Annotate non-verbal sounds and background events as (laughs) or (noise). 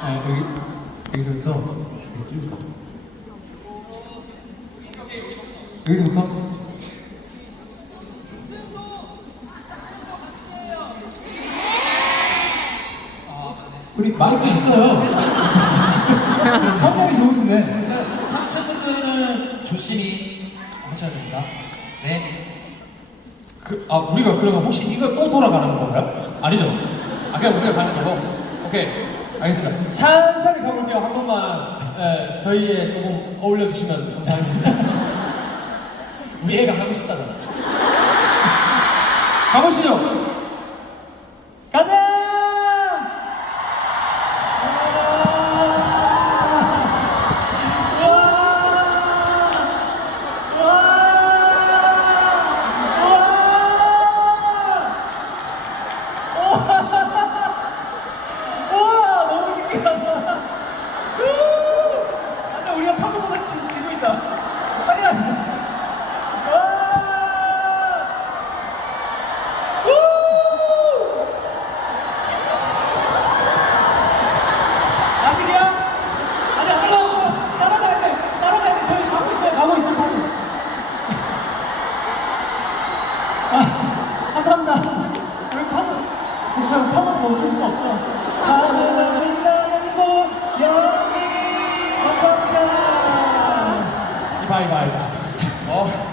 아 여기 여기서부터 여기. 여기서부터 우리 마이크 있어요. (laughs) 성량이 좋으시네. 그러니까 상처분들은 조심히 하셔야 됩니다. 네. 그, 아 우리가 그러면 혹시 이거 또 돌아가는 건가요? 아니죠? 아 그냥 우리가 가는 거고 오케이 알겠습니다. 천천히 가볼게요. 한 번만 에, 저희에 조금 어울려 주시면 감사하겠습니다. (laughs) 우리 애가 하고 싶다잖아. 가보시죠 파도보다 지, 지고 있다. 빨리 가. 와. 우! 아직이야? 아직 안 올라왔어. 따라가야 돼. 따라가야 돼. 저희 가고 있어요. 가고 있어. 파도. 아, 감사합니다. 우리 파도, 그쵸, 파도는 멈출 수가 없죠. 파도가 拜拜。好。